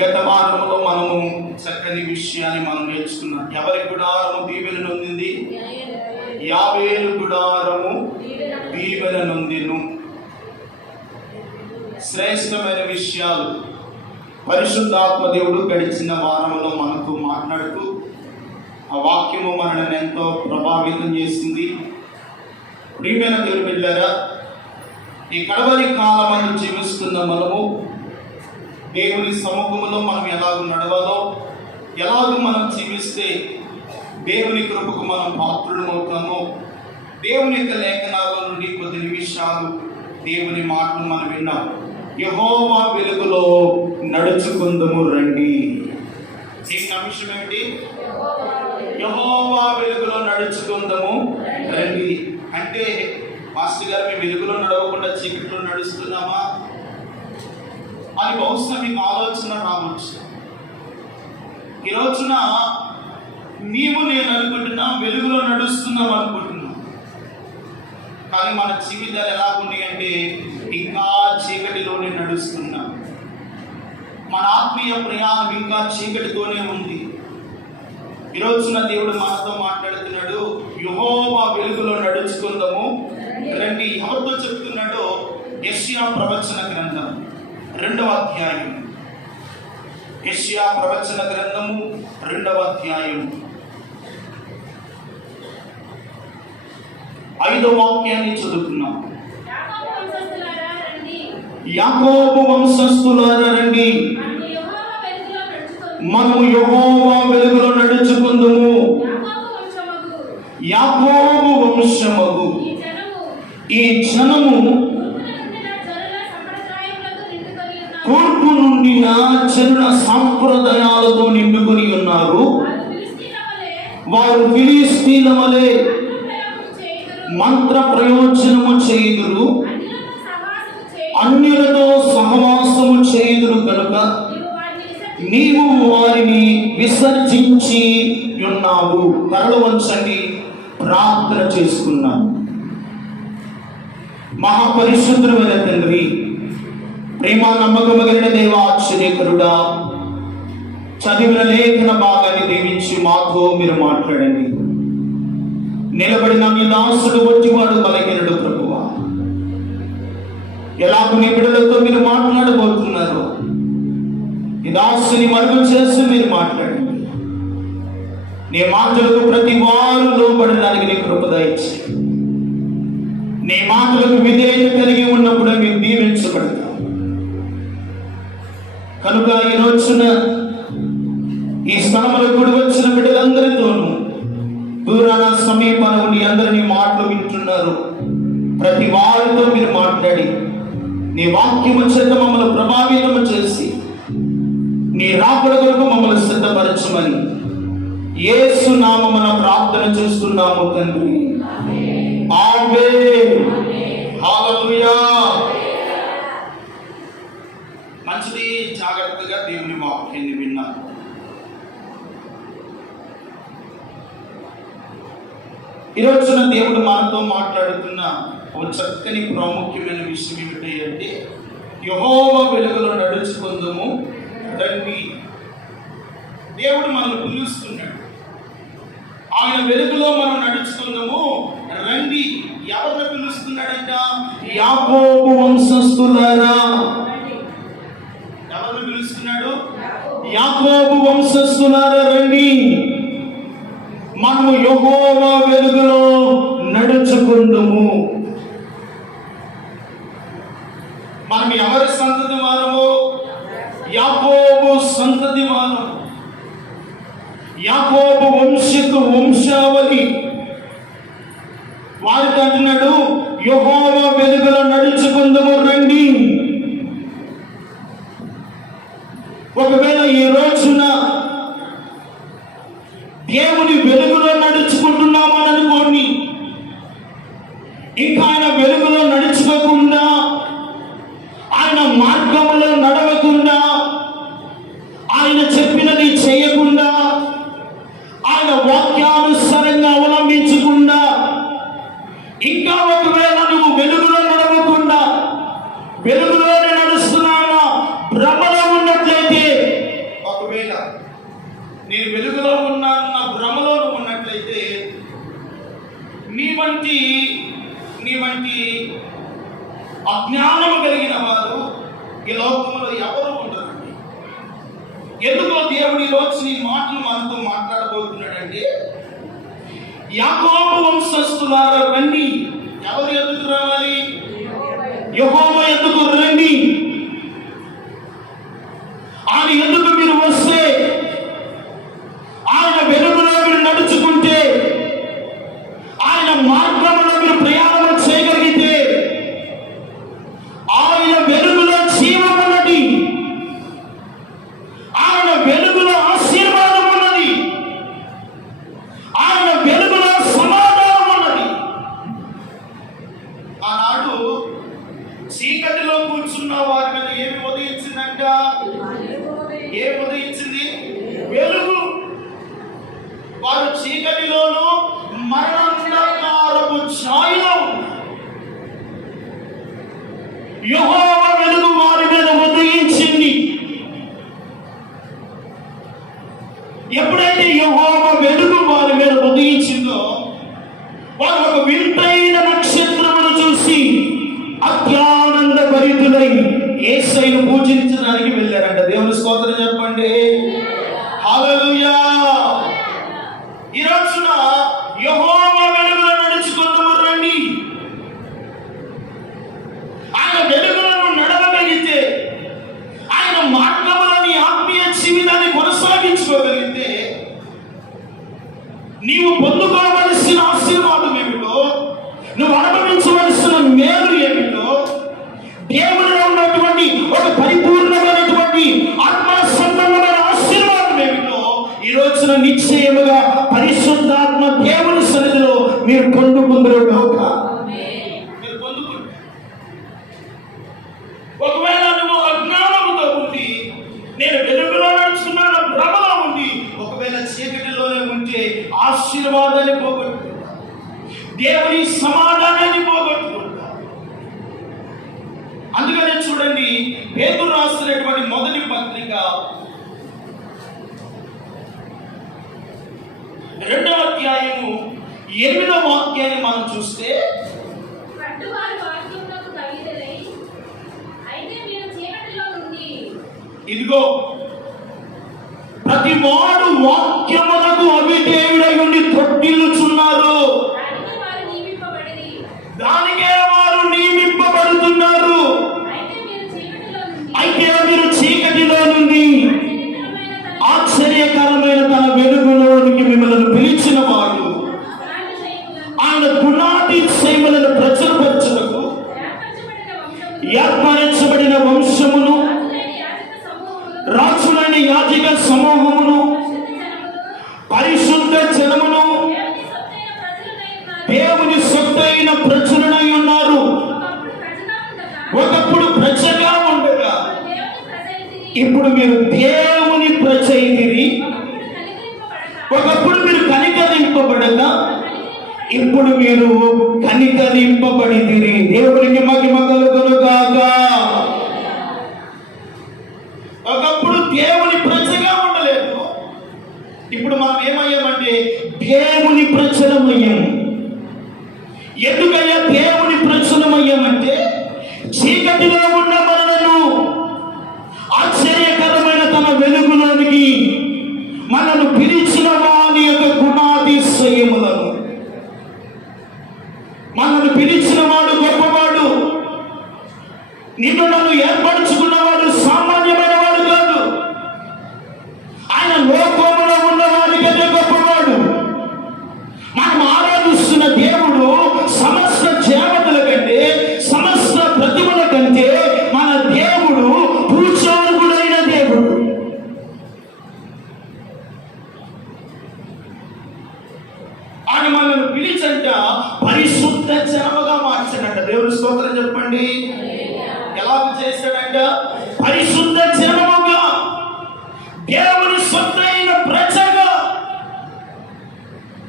గత వారంలో మనము చక్కని విషయాన్ని మనం నేర్చుకున్నాం. ఎవరి గుడారము దీవెన నొందింది? యావేలు గుడారము దీవెన నొందిను. శ్రేష్టమైన విషయాలు పరిశుద్ధాత్మ దేవుడు గడిచిన వారంలో మనకు మాట్లాడుతూ ఆ వాక్యము మనల్ని ఎంతో ప్రభావితం చేసింది. ప్రియమైన దేవుని బిడ్డలారా, ఈ కడవరి కాలమందు జీవిస్తున్న మనము దేవుని సముఖంలో మనం ఎలాగ నడవాలో, ఎలాగ మనం జీవిస్తే దేవుని కృపకు మనం పాత్రులమవుతామో, దేవుని యొక్క లేఖనాల నుండి కొద్ది నిమిషాలు దేవుని మాటలు మనం విన్నాం. యెహోవా వెలుగులో నడుచుకుందుము రండి. ఈ అంశం ఏమిటి? యెహోవా వెలుగులో నడుచుకుందాము రండి. అంటే మాస్టర్ గారు మేము వెలుగులో నడవకుండా చీకట్లో నడుస్తున్నామా అని బహుశా మీకు ఆలోచన రావచ్చు. ఈ రోజున నేను అనుకుంటున్నా వెలుగులో నడుస్తున్నాం అనుకుంటున్నాం, కానీ మన జీవితాలు ఎలా ఉన్నాయి అంటే ఇంకా చీకటిలోనే నడుస్తున్నాం. మన ఆత్మీయ ప్రయాణం ఇంకా చీకటితోనే ఉంది. ఈ రోజున దేవుడు మనతో మాట్లాడుతున్నాడు, యెహోవా వెలుగులో నడుచుకుందాము రండి. ఎవరితో చెప్తున్నాడో యెషయా ప్రవచన గ్రంథం 2వ అధ్యాయం. యెషయా ప్రవచన గ్రంథము 2వ అధ్యాయం 5వ వాక్యాన్ని చదువుకున్నాం. యాకోబు వంశస్థులారా రండి, మనము యెహోవా వెలుగులో నడుచుకుందుము. యాకోబు వంశమగు ఈ జనము తూర్పు నుండి జనుల సాంప్రదాయాలతో నిండుకొని ఉన్నారు. వారు ఫిలిష్తీయుల వలె మంత్ర ప్రయోజనము చేయుదురు, అన్యులతో సహవాసము చేయుదురు కనుక నీవు వారిని విసర్జించి ఉన్నావు. తరలు వంచండి, ప్రార్థన చేసుకున్నాను. మహాపరిశుద్ధుడైన తండ్రి, ప్రేమ నమ్మకము కలిగిన దేవ, ఆశ్చర్యకరుడా, చదివిన లేఖన భాగాన్ని దీవించి మాతో మీరు మాట్లాడండి. నిలబడిన మీ దాసుడు వచ్చివాడు బలహీనుడు ప్రభువా, ఎలాగో మీ బిడ్డలతో మీరు మాట్లాడబోతున్నారు. ఈ దాసుని మరుగు చేసి మీరు మాట్లాడండి. నీ మాటలకు ప్రతి వారు లోబడడానికి నీ కృప దయచేయి. నీ మాటలకు విధేయత కలిగి ఉన్నప్పుడు మీరు దీవించబడతాం. కనుక ఈ రోజున ఈ స్థలములకు కూడి వచ్చిన బిడ్డలందరితోనూ దూరాన సమీపాన ఉండి అందరినీ మాటలు వింటున్నారు. ప్రతి వారితో మీరు మాట్లాడి నీ వాక్యము చేత మమ్మల్ని ప్రభావితము చేసి నీ రాకడ కొరకు మమ్మల్ని సిద్ధపరచమని యేసు నామమున ప్రార్థన చేస్తున్నాము తండ్రి. ఆమేన్. హల్లెలూయా. మంచిది, జాగ్రత్తగా దేవుని వాక్యాన్ని విన్నారు. ఈ రోజున దేవుడు మనతో మాట్లాడుతున్న ఒక చక్కని ప్రాముఖ్యమైన విషయం ఏమిటి అంటే యెహోవా వెలుగులో నడుచుకుందాము రండి. దేవుడు మనల్ని పిలుస్తున్నాడు. ఆయన వెలుగులో మనం నడుచుకుందాము రండి. ఎవరిని పిలుస్తున్నాడంట? యాకోబు వంశస్థులారా. ఎవరిని పిలుస్తున్నాడు? యాకోబు వంశస్థులారా రండి, మనము యెహోవా వెలుగులో నడుచుకుందాము. మనం ఎవరి సంతతి వారము? యాకోబు సంతతి వారం. యాకోబు వంశావళి. వారికి అంటున్నాడు, యెహోవా వెలుగులో నడుచుకుందాము రండి. ఒకవేళ ఈ రోజున దేవుని వెలుగులో నడుచుకుంటున్నామని అనుకోండి, ఇంకా ఆయన వెలుగులో నడుచుకోకుండా, ఆయన మార్గంలో నడవకుండా, ఆయన చెప్పినది చేయకుండా, ఆయన వాక్యానుసారంగా అవలంబించకుండా, ఇంకా ఒకవేళ నువ్వు వెలుగులో నడవకుండా వెలుగులోనే నడుస్తున్నానా భ్రమలో ఉన్నట్లయితే మనలో ఎవరు ఉండరండి. ఎందుకో దేవుడి రోజు ఈ మాటలు మనతో మాట్లాడబోతున్నాడంటే, యాకోబు వంశస్థులారా రండి. ఎవరు ఎందుకు రావాలి? యెహోవా ఎందుకు రండి. ఆయన ఎందుకు మీరు వస్తే, ఆయన వెలుగులో మీరు నడుచుకుంటే, ఆయన మార్గంలో మీరు ప్రయాణం చేయగలిగితే, ఆయన వెలుగులో జీవం ఉన్నది, ఆయన వెలుగులో ఆశీర్వాదం ఉన్నది, ఆయన వెలుగులో సమాధానం ఉన్నది. ఆనాడు చీకటిలో కూర్చున్న వారి మీద ఏమి ఉదయించిందంట? ఏమి ఉదయించింది? వెలుగు. వారు చీకటిలోను మరణాంధకారపు ఛాయలో, యెహోవా వెలుగు వారి మీద ఉదయించింది. ఎప్పుడైతే యెహోవా వెలుగు వారి మీద ఉదయించిందో, వారు ఒక వింతైన నక్షత్రమును చూసి అత్యానంద భరితులై యేసయ్యను పూజించడానికి వెళ్ళారంట. దేవుని స్తోత్రం చెప్పండి. హల్లెలూయా. ఈ రోజున యెహోవా వెలుగులో నడుచుకుందాము రండి. ఆయన వెలుగులను నడవగలిగితే, ఆయన మార్గములని ఆత్మీయ జీవితాన్ని కొనసాగించుకోగలిగితే, నీవు పొందుకోవలసిన ఆశీర్వాదం ఏమిటో, నువ్వు అనుభవించవలసిన మేలు ఏమిటో, దేవుడిలో ఉన్నటువంటి ఒక పరిపూర్ణమైనటువంటి ఆత్మ సంబంధమైన ఆశీర్వాదం ఏమిటో ఈ రోజున నిశ్చయముగా పరిశుద్ధాత్మ దేవుని సన్నిధిలో మీరు పొందుకుందరు కాక. మీరు పొందుకుంటారు. ఒకవేళ నువ్వు అజ్ఞానముతో ఉండి, నేను వెలుగులో నడుచుకున్నాను భ్రమలో ఉండి, ఒకవేళ చీకటిలోనే ఉంటే ఆశీర్వాదాన్ని పోగొట్టుకుంటా, దేవుని సమాధానాన్ని పోగొట్టుకుంటా. అందుకనే చూడండి, పేతురు రాసినటువంటి మొదటి పత్రిక 2వ అధ్యాయము 8వ వాక్యాన్ని మనం చూస్తే, ఇదిగో ప్రతి వాడు వాక్యమునకు అవిధేయుడై ఉండి తొట్టిల్లుచున్నారు, దానికే వారు నియమింపబడుతున్నారు. అయితే మీరు చీకటిలో నుండి ఆశ్చర్యకరమైన తన వెలుగులోనికి మిమ్మల్ని పిలిచిన వాడు, ఆయన గుణాతిశయములను ప్రచురపరచుటకు ఏర్పరచబడిన వంశమును, రాజులైన యాజక సమూహమును, పరిశుద్ధ జనమును, దేవుని సొత్తైన ప్రజలై ఉన్నారు. ఒకప్పుడు ప్రజగా ఉండగా ఇప్పుడు మీరు దేవుని ప్రజ అయితిరి. ఒకప్పుడు మీరు కనికరింపబడగా ఇప్పుడు మీరు కనికరింపబడితిరి. దేవునికి మహిమ కలుగును గాక. ఒకప్పుడు దేవుని ప్రజగా ఉండలేదు, ఇప్పుడు మనం ఏమయ్యామంటే దేవుని ప్రజలమయ్యాము. ఎందుకయ్యా దేవుని ప్రజలమయ్యామంటే, చీకటిలో ఉన్న మనలను ఆశ్చర్యకరమైన తన వెలుగులోనికి మనను పిలిచిన వాని యొక్క గుణాతిశయములను, మనను పిలిచిన వాడు గొప్పవాడు, నిన్ను నన్ను ఏర్పరచుకున్నవాడు సామాన్యమైన వాడు కాదు. ఆయన లోకంలో ఉన్నవాడి కంటే గొప్పవాడు. మనం ఆరాధిస్తున్న దేవుడు సమస్త దేవతల కంటే, సమస్త ప్రతిమల కంటే మన దేవుడు పూజార్హుడైన దేవుడు. ఆయన మనల్ని పిలిచంట పరిశుద్ధ జనముగా మార్చాడంట. దేవుని స్తోత్రం చెప్పండి. ఎలాగ చేశాడంట? పరిశుద్ధ జనముగా, దేవుని సొత్తైన ప్రజగా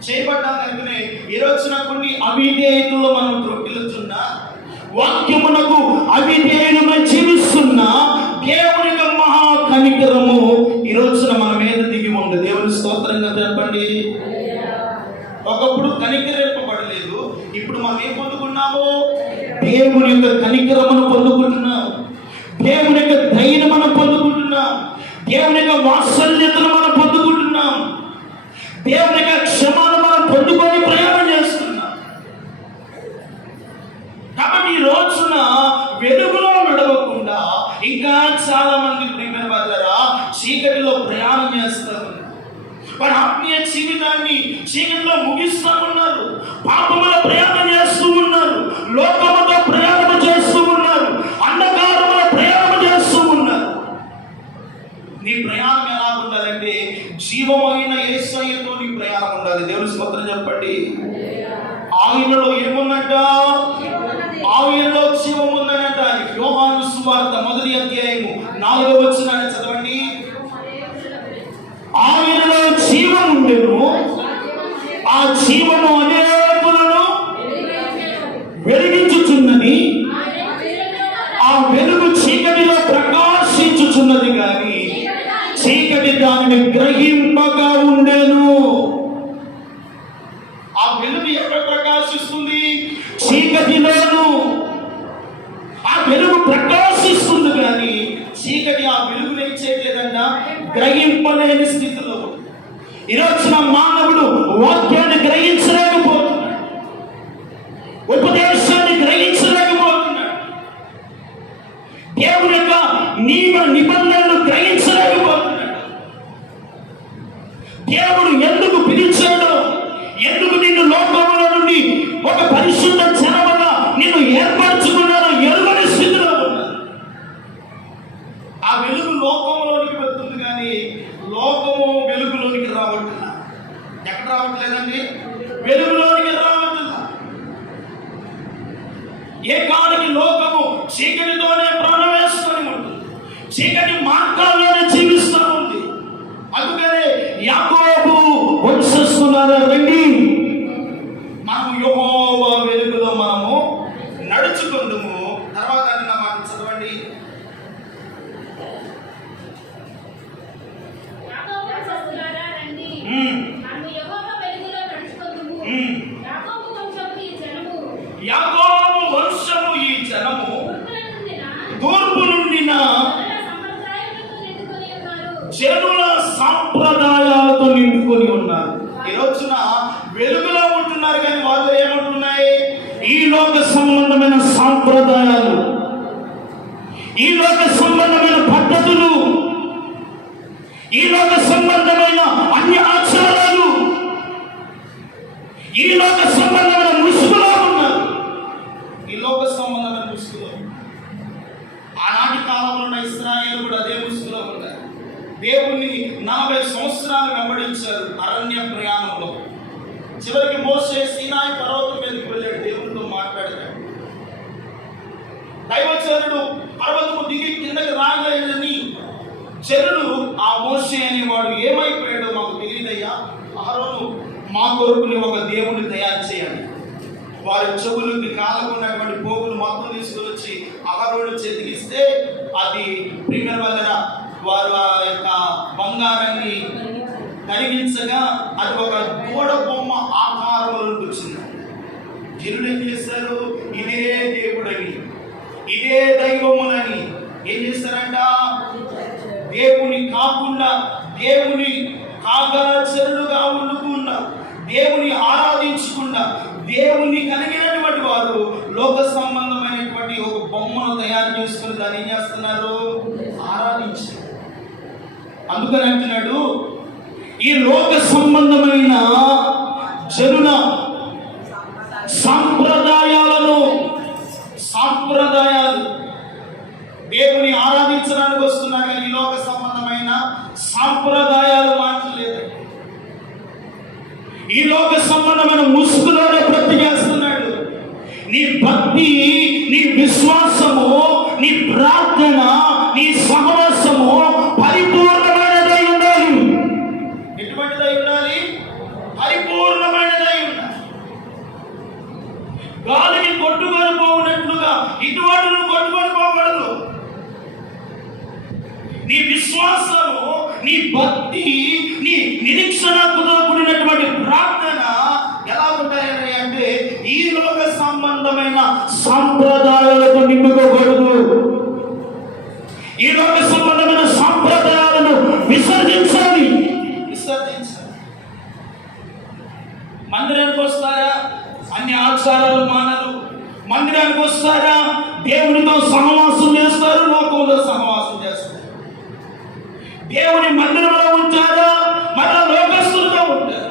చేయబడ్డాకనే ఈ రోజున కొన్ని అవిధేయతలో మనం త్రొక్కిలుచున్నా, వాక్యమునకు అవిధేయులమై జీవిస్తున్న దేవుని యొక్క మహా కనికరము ఈ రోజున మన మీద దిగి ఉంది. దేవుని స్తోత్రంగా చెప్పండి. ఒకప్పుడు కనికరింపబడలేదు, ఇప్పుడు మనం ఏం పొందుకున్నాము? దేవుని యొక్క కనికరమును పొందుకుంటున్నాం, దేవుని యొక్క దయను దేవుని యొక్క వాత్సల్యతను మనం పొందుకుంటున్నాం. దేవుని యొక్క క్షమాను మనం పొందుకొని ప్రయాణం చేస్తున్నాం. కాబట్టి ఈ రోజున వెలుగులో నడవకుండా ఇంకా చాలా మంది ప్రియమైన వారులారా చీకటిలో ప్రయాణం చేస్తారు. వారి ఆత్మీయ జీవితాన్ని చీకటిలో ముగిస్తూ ఉన్నారు. పాపములో ప్రయాణం చేస్తూ ఉన్నారు. లోకముతో ప్రయాణం చేస్తూ ఉన్నారు. అంధకారములో ప్రయాణం చేస్తూ ఉన్నారు. నీ ప్రయాణం ఎలా ఉండాలంటే జీవమైన యేసయ్యతో నీ ప్రయాణం ఉండాలి. దేవుని స్తోత్రం చెప్పండి. ఆయనలో ఏమున్నట్ట? ఆయనలో జీవం ఉందనంట. యోహాను సువార్త 1వ అధ్యాయము 4వ వచనాన్ని చదవండి. ఆయనలో జీవం ఉండెను, ఆ జీవము అనేకులను వెలిగించుచున్నది, ఆ వెలుగు చీకటిలో ప్రకాశించుచున్నది కానీ చీకటి దానిని గ్రహింపగా ఉండెను. ఆ వెలుగు ఎక్కడ ప్రకాశిస్తుంది? చీకటిలోను. ఆ వెలుగు ప్రకాశిస్తుంది కానీ చీకటి ఆ వెలుగుని ఏం చేయలేదన్నా గ్రహింపలేని స్థితిలో. ఈరోజున మానవుడు వాక్యాన్ని గ్రహించలేకపోతున్నాడు, ఉపదేశాన్ని గ్రహించలేకపోతున్నాడు, దేవుని యొక్క నియమ నిబంధనలు గ్రహించలేకపోతున్నాడు. దేవుడు ఎందుకు పిలిచాడో, ఎందుకు నిన్ను లోకంలో నుండి ఒక పరిశుద్ధ జనముగా నిన్ను ఏర్పరచుకున్నాడో ఎరుగని స్థితిలో ఉన్నాడు. ఆ వెలుగు లోకంలోనికి వెళ్తుంది కానీ లోకము వెలుగులోనికి రావట్లేదు. ఎక్కడ రావట్లేదండి? వెలుగులోనికి రావట్లేదు. ఏ కాడికి లోకము చీకటితోనే ప్రాణం వేసుకొని ఉంటుంది, చీకటి మార్గాల్లోనే జీవిస్తూ ఉంది. అందుకనే యాకోబు వంశస్థులారా రండి, మనము యెహోవా వెలుగులో మనము నడుచుకుందుము. తర్వాత అన్న మాట చదవండి. యాకోబు వంశము ఈ జనము తూర్పు నుండిన జనుల సాంప్రదాయాలతో నిండుకొని ఉన్నారు. ఈ రోజున వెలుగులో ఉంటున్నారు కానీ వాళ్ళు ఏమంటున్నాయి? ఈ లోక సంబంధమైన సాంప్రదాయాలు, ఈ లోక సంబంధమైన పద్ధతులు, ఈ లోక సంబంధమైన అన్య ఆచారాలు, ఈ లోక సంబంధమైన ముసుగులో ఉన్నారు. ఈ లోక సంబంధమైన ముసుగులో ఆనాటి కాలంలో ఉన్న ఇశ్రాయేలు కూడా అదే ముసుగులో ఉన్నారు. దేవుణ్ణి 40 సంవత్సరాలు వెంబడించారు అరణ్య ప్రయాణంలో. చివరికి మోషే సీనాయి పర్వతం మీదకి వెళ్ళాడు, దేవునితో మాట్లాడాడు. దైవచరుడు పర్వతము దిగి కిందకి రాగలేదని జనులు ఆ మోషే అనేవాడు ఏమైపోయాడో మాకు తెలియదయ్యా, అహరోను మా కొరకుని ఒక దేవుని తయారు చేయండి. వారి చెవులకి కాలకున్నటువంటి పోగులు మొత్తం తీసుకుని వచ్చి అహరోను చేతికిస్తే అది ప్రియమైన వల్ల వారు ఆ యొక్క బంగారాన్ని కరిగించగా అది ఒక దూడ బొమ్మ ఆకారంలో వచ్చింది. జనులు ఏం చేస్తారు? ఇదే దేవుడని, ఇదే దైవములని ఏం చేస్తారంట? దేవుని కాకుండా దేవుని కాగలచరులుగా ఉండుకుండా, దేవుని ఆరాధించకుండా, దేవుని కలిగినటువంటి వారు లోక సంబంధమైనటువంటి ఒక బొమ్మను తయారు చేసుకుని దాన్ని ఏం చేస్తున్నారు? ఆరాధించారు. అందుకని అంటున్నాడు, ఈ లోక సంబంధమైన జనుల సాంప్రదాయాలు దేవుని ఆరాధించడానికి వస్తున్నారు కానీ ఈ లోక సంబంధమైన సాంప్రదాయాలు మాట్లాడలేదు. ఈ లోక సంబంధమైన ముసుగులోనే బ్రతికేస్తున్నాడు. నీ భక్తి, నీ విశ్వాసము, నీ ప్రార్థన, నీ సహవాసము పరిపూర్ణమైనదై ఉండాలి. ఎటువంటిదై ఉండాలి? పరిపూర్ణమైనదై ఉండాలి. గాలికి కొట్టుకొని పోవునట్లుగా ఇటువంటి నువ్వు కొట్టుకొని పోకూడదు. నీ విశ్వాసము, నీ భక్తి, నీ నిరీక్షణతో కూడినటువంటి ప్రార్థన ఎలా ఉంటాయి అంటే ఈ లోక సంబంధమైన సాంప్రదాయాలతో నిండుకోకూడదు. ఈ లోక సంబంధమైన సాంప్రదాయాలను మందిరానికి వస్తారా? అన్ని ఆచారాలు మానరు. మందిరానికి వస్తారా? దేవునితో సహవాసం చేస్తారు, లోకంలో సహవాసం చేస్తారు. దేవుని మందిరంలో ఉంటారా? మళ్ళా లోకస్తులతో ఉంటారు.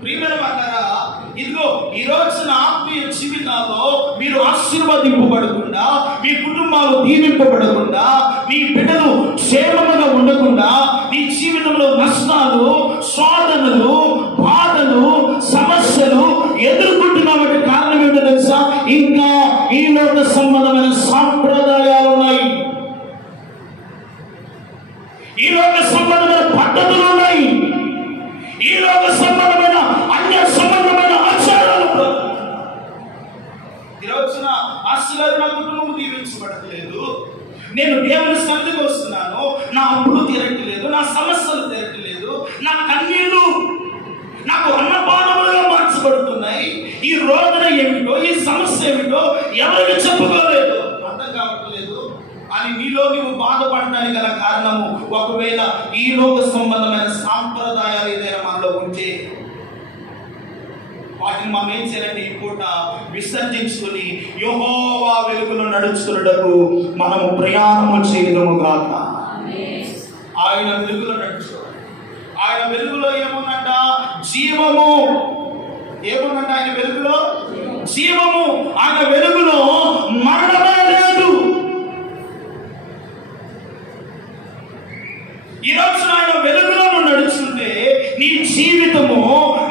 ప్రియమైన వాళ్ళారా, ఇదిగో ఈ రోజున ఆత్మీయ జీవితాల్లో మీరు ఆశీర్వదింపబడకుండా, మీ కుటుంబాలు దీవింపబడకుండా, మీ బిడ్డలు క్షేమముగా ఉండకుండా, నీ జీవితంలో నష్టాలు, శోధనలు, బాధలు, సమస్యలు ఎదుర్కొంటున్నామంటే కారణం ఏంటో తెలుసా? ఇంకా ఈ లోక సంబంధమైన సాంప్రదాయాలు ఉన్నాయి, ఈ లోక సంబంధమైన పద్ధతులు ఉన్నాయి, ఈ లోక సంబంధమైన అన్య సంబంధమైన ఆచారాలు. ఈ రోజున ఆశీర్వాదం నా కుటుంబం దీవించబడట్లేదు, నేను దేవుని సన్నిధికి వస్తున్నాను, నా అప్పులు తీరట్లేదు, నా సమస్యలు తీరట్లేదు, నా కన్నీళ్లు నాకు అన్నపానములుగా మార్చబడుతున్నాయి. ఈ రోదన ఏమిటో, ఈ సమస్య ఏమిటో ఎవరికి చెప్పుకోలేదు, అర్థం కావట్లేదు అని నీలో నువ్వు బాధపడడానికి గల కారణము ఒకవేళ ఈ లోక సంబంధమైన సాంప్రదాయాలు ఏదైనా మనలో ఉంటే వాటిని మనం ఏం చేయాలంటే ఈ పూట విసర్జించుకుని యెహోవా వెలుగులో నడుచుకున్నటకు మనము ప్రయాణము చేయడము గాక. ఆయన వెలుగులో నడుచుకోవాలి. ఆయన వెలుగులో ఏముందంట? జీవము. ఏముందంట ఆయన వెలుగులో? జీవము. ఆయన వెలుగులో మరణమే లేదు. ఈ రోజు ఆయన వెలుగులో నడుచుకుంటే నీ జీవితము,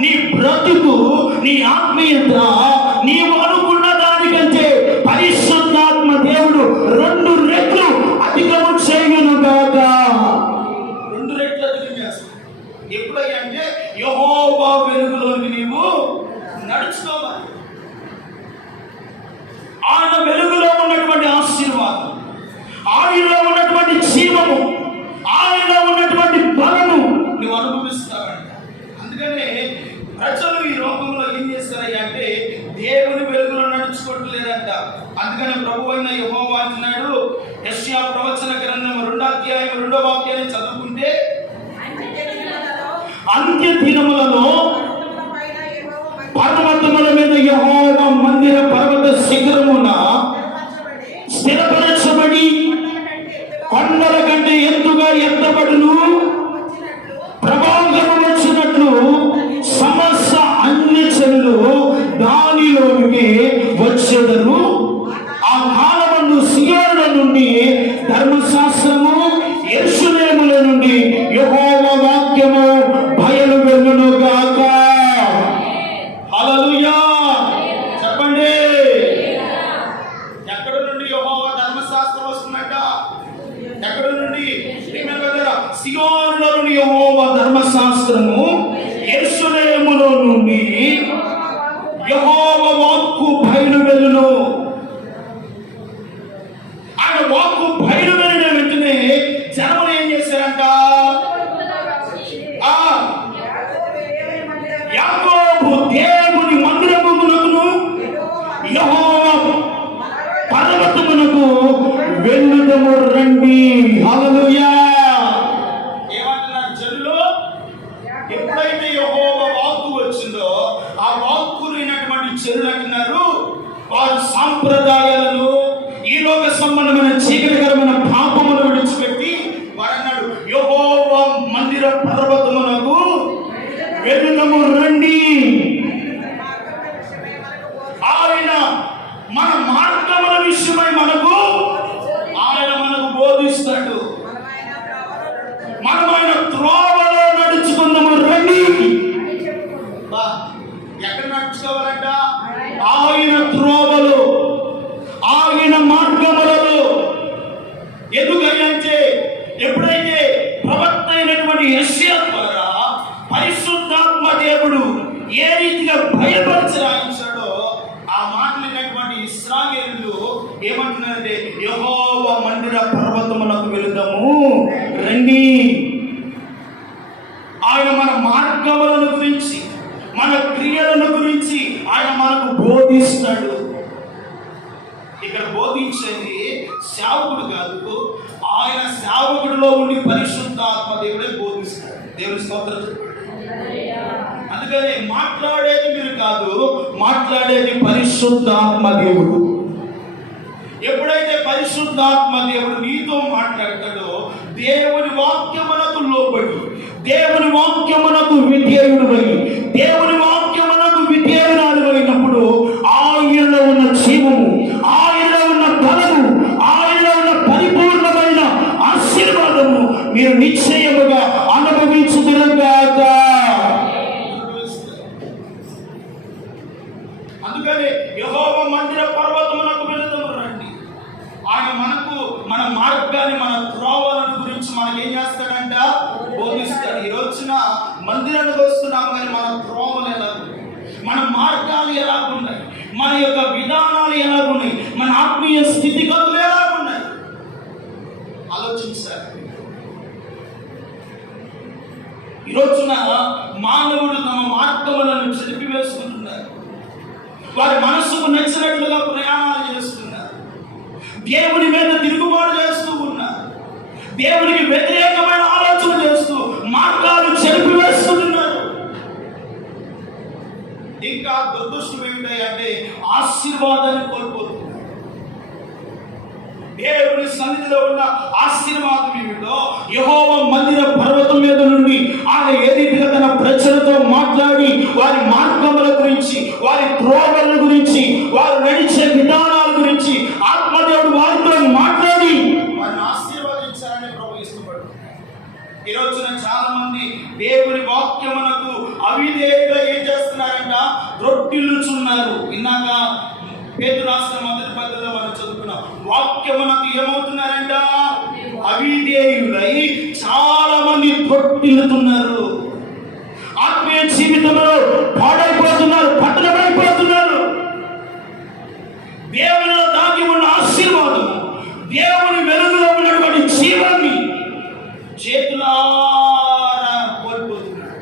నీ బ్రతుకు, నీ ఆత్మీయత నీవు అనుకున్న దానికంటే పరిశుద్ధాత్మ దేవుడు 2 రెట్లు అధికము చేయును గాక. 2 రెట్లు అధికం చేస్తాడు. ఎప్పుడయ్యా అంటే యెహోవా వెలుగులోకి నీవు నడుచుకోవాలి. ఆయన వెలుగులో ఉన్నటువంటి ఆశీర్వాదం, ఆయనలో ఉన్నటువంటి జీవము, ఆయనలో ఉన్నటువంటి బలము నువ్వు అనుభవిస్తావంట. అందుకనే ప్రజలు ఈ లోకంలో ఏం చేస్తారయ్యా అంటే దేవుని వెలుగులో నడుచుకోవట్లేదంట. అందుకనే ప్రభు అయిన యెహోవా అంటున్నాడు, యెషయా ప్రవచన గ్రంథం 2వ అధ్యాయం 2వ వాక్యాన్ని చదువుకుంటే, అంత్య దినములలో పర్వతముల మీద యెహోవా మందిర పర్వత శిఖరమున స్థిరపరచబడి కొండల కంటే ఎత్తుగా ఎత్తబడును, ప్రభావం వచ్చినట్లు సమస్త అన్ని చెల్లు దానిలోనికి వచ్చేదరు. ఆ కాలమందు సియోను నుండి ధర్మశాస్త్రము, యెరూషలేములో నుండి యెహోవా వాక్యము బయలు వెలుగును గాక. హల్లెలూయా చెప్పండి. ఎక్కడ నుండి యెహోవా ధర్మశాస్త్రం వస్తుందంట? ఎక్కడ నుండి? సియోనులో నుండి యెహోవా ధర్మశాస్త్రము, యెరూషలేములో నుండి యెహోవా వాక్కు బయలు వెలును. ఆయన వాక్కు బయలు వెళ్ళిన వెంటనే జనములు ఏం చేశారంట? యాకోబు దేవుని మందిరమునకును యెహోవా పర్వతమునకు వెళ్ళుదము రండి. హల్లెలూయా. ఏమంటున్నారు జనులు? ఎప్పుడైతే యెహోవా వాక్కు వచ్చిందో ఆ వాక్కు విన్నటువంటి జనులు అంటున్నారు, వారు సాంప్రదాయాలను, ఈ లోక సంబంధమైన చీకటికరమైన పాపమును విడిచిపెట్టి వారు అన్నాడు, యెహోవా మందిర పర్వతమునకు వెళ్ళుదము రండి. ఆయన మన మార్గముల విషయమై ఆయన మనకు బోధిస్తాడు. మనం ఆయన త్రోవలో నడుచుకుందాము రండి. ఎక్కడ నడుచుకోవాలంట? ఆయన త్రోవలు, ఆయన మార్గములలో. ఎందుకంటే ఎప్పుడైతే ప్రవక్త అయినటువంటి యెషయా ద్వారా పరిశుద్ధాత్మ దేవుడు ఏ రీతిగా బయలుపరిచి రాయించాడో ఆ మాటలు విన్నటువంటి ఇశ్రాయేలు ఏమంటున్నారంటే, యెహోవా మందిర పర్వతమునకు వెళుదాము రండి. ఆయన మన మార్గములను గురించి, మన క్రియలను గురించి ఆయన మనకు బోధిస్తాడు. ఇక్కడ బోధించేది సేవకుడు కాదు, ఆయన సేవకుడిలో ఉండి పరిశుద్ధాత్మ దేవుడే బోధిస్తాడు. దేవుని స్తోత్రం. అందుకని మాట్లాడేది మీరు కాదు, మాట్లాడేది పరిశుద్ధాత్మ దేవుడు. ఎప్పుడైతే పరిశుద్ధాత్మ దేవుడు నీతో మాట్లాడతాడో, దేవుని వాక్యమునకు లోబడి, దేవుని వాక్యమునకు విధేయుడై, దేవుని వాక్యమునకు విధేయురాలువైనప్పుడు ఆయనలో ఉన్న జీవము, ఆయనలో ఉన్న బలము, ఆయనలో ఉన్న పరిపూర్ణమైన ఆశీర్వాదము మీరు నిశ్చయముగా అనుభవించుదురుగాక. అందుకని యెహోవా మందిర పర్వతమునకు వెళుదాము రండి. ఆయన మన మార్గాన్ని, మన త్రోవలను గురించి మనకి ఏం చేస్తాడంట? బోధిస్తాడు. ఈ రోజున మందిరానికి వస్తున్నాము కానీ మన త్రోవలు ఎలా ఉన్నాయి, మన మార్గాలు ఎలా ఉన్నాయి, మన యొక్క విధానాలు ఎలా ఉన్నాయి, మన ఆత్మీయ స్థితిగతులు ఎలా ఉన్నాయి ఆలోచించాలి. ఈ రోజున మానవుడు తమ మార్గములను చెరిపివేసుకుంటున్నారు. వారి మనస్సుకు నచ్చినట్లుగా ప్రయాణాలు చేస్తున్నారు. దేవుని మీద తిరుగుబాటు చేస్తూ ఉన్నారు. దేవునికి వ్యతిరేకమైన ఆలోచన చేస్తూ మార్గాలు చెరిపివేస్తున్నారు. ఇంకా దురదృష్టం ఏమిటంటే ఆశీర్వాదాన్ని కోల్పోతున్నారు. దేవుని సన్నిధిలో ఉన్న ఆశీర్వాదం ఏమిటో, యెహోవా మందిర పర్వతం మీద నుండి ఆయన ఏ రీతిగా తన ప్రజలతో మాట్లాడి వారి మార్గముల గురించి, వారి త్రోవల గురించి, వారు నడిచే విధానాల గురించి ఆత్మదేవుడు వారితో మాట్లాడి వారిని ఆశీర్వదించాలని ప్రభు ఇష్టపడుతున్నారు. ఈ రోజున చాలా మంది దేవుని వాక్యమునకు అవిధేయులుగా ఏం చేస్తున్నారంట? రొట్టిల్లుచున్నారు. ఇందాక పేతురు రాసిన మొదటి పత్రికలో మనం చదువుకున్నాం. వాక్యమునకు ఏమవుతున్నారంట? అవిధేయులై చాలా మంది రొట్టిల్లుతున్నారు. ఆత్మీయ జీవితంలో పాడైపోతున్నారు, పట్టణమైపోతున్నారు. దేవునిలో దాగి ఉన్న ఆశీర్వాదం, దేవుని వెలుగులో ఉన్నటువంటి జీవాన్ని చేతులారా కోల్పోతున్నారు.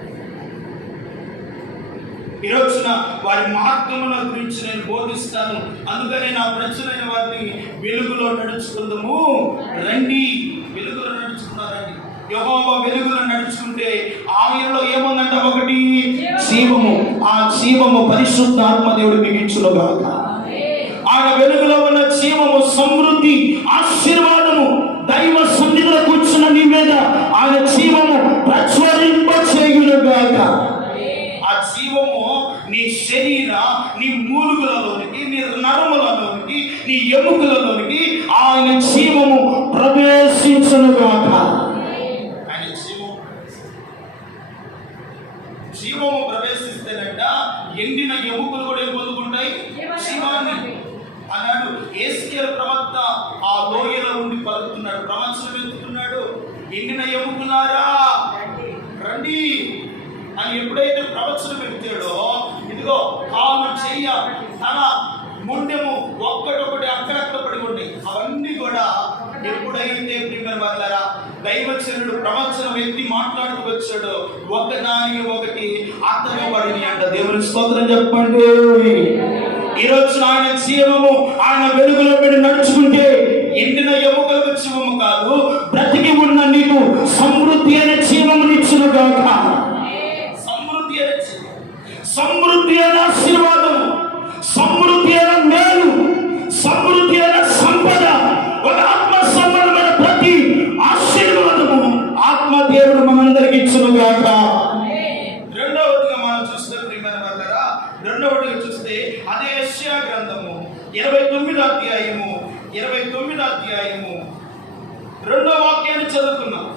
ఈ రోజున వారి మార్గముల గురించి నేను బోధిస్తాను. అందుకనే నా ప్రజలైన వారిని వెలుగులో నడుచుకుందాము రండి. వెలుగులో నడుచుకున్నారండి. యెహోవా వెలుగులో నడుచుకుంటే ఆయనలో ఏముందంట? ఒకటి జీవము. ఆ జీవము పరిశుద్ధాత్మ దేవుడు మిగిల్చునుగాక. ఆయన వెలుగులో ఉన్న జీవము, సమృద్ధి, ఆశీర్వాదము దైవ సన్నిధిలో కూర్చున్న నీ మీద ఆయన జీవము ప్రజ్వలింప చేయునుగాక. ఆ జీవము నీ శరీర, నీ మూలుగులలోనికి, నీ నరములలోనికి, నీ ఎముకలలోనికి ఆయన జీవము ప్రవేశించునుగాక. ఆయన జీవము ప్రవేశిస్తేనంట ఎండిన ఎముకలు కూడా ఏం పొందుకుంటాయి? జీవాన్ని అన్నాడు. యేసయ్య ప్రవక్త ఆ లోయలో ఉండి పలుకుతున్నాడు, ప్రవచనం ఎత్తుతున్నాడు. ఎండిన ఎముకలారా రండి అని ఎప్పుడైతే ప్రవచనం ఎత్తాడో, ఇదిగో కాలు, చెయ్య, తల, మొండెము ఒక్కటొకటి అక్కడక్కడ పడి ఉన్నాయి. అవన్నీ కూడా ఎప్పుడైతే ప్రియమైన దైవజనుడు ప్రవచనం ఎత్తి మాట్లాడుతూ వచ్చాడో ఒకదానికి ఒకటి అర్థమపడింది అంట. దేవుని స్తోత్రం చెప్పండి. ఈ రోజు ఆయన జీవము, ఆయన వెలుగులో పెట్టి నడుచుకుంటే ఎండిన ఎముకలకు జీవము కాదు, బ్రతికి ఉన్న నీకు సమృద్ధి అనే జీవము నిచ్చునుగాక. సమృద్ధి అయిన ఆశీర్వాదం, సమృద్ధి అయిన మేలు, సమృద్ధి అయిన సంపద, ఒక ఆత్మ సంబంధమైన ప్రతి ఆశీర్వాదము ఆత్మదేవుడు మనందరికి ఇచ్చునుగాక. రెండవదిగా మనం చూస్తే ప్రియమైన వాళ్ళరా, రెండవదిగా చూస్తే అదే యెషయా గ్రంథము 29వ అధ్యాయము 2వ వాక్యాన్ని చదువుకున్నాం.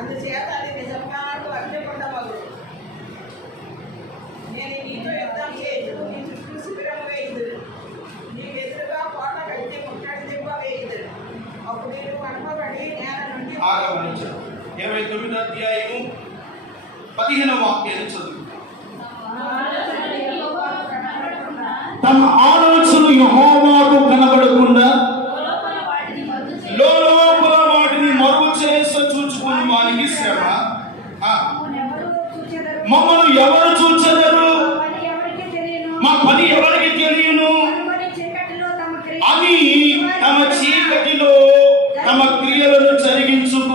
అందుచేత అది నిజంగా అగ్నిగుండమగు. నేను నీతో యుద్ధం చేయుదును, నీ చుట్టూ శిబిరము వేయుదును, నీ ఎదురుగా కోట కట్టి ముట్టడి దిబ్బ వేయుదును. అప్పుడు నేను అనుకోబడి నేల నుండి 29వ అధ్యాయము 15వ వాక్యాన్ని చదువుకుంటాం. తమ ఆలోచన యెహోవాకు కనబడకుండా లోపల వాటిని మరుగు చేసి చూచుకుని వారికి శ్రమ. మమ్మల్ని ఎవరు చూచెదరు? మా పని ఎవరికి తెలియను అని తమ చీకటిలో తమ క్రియలను జరిగించుకు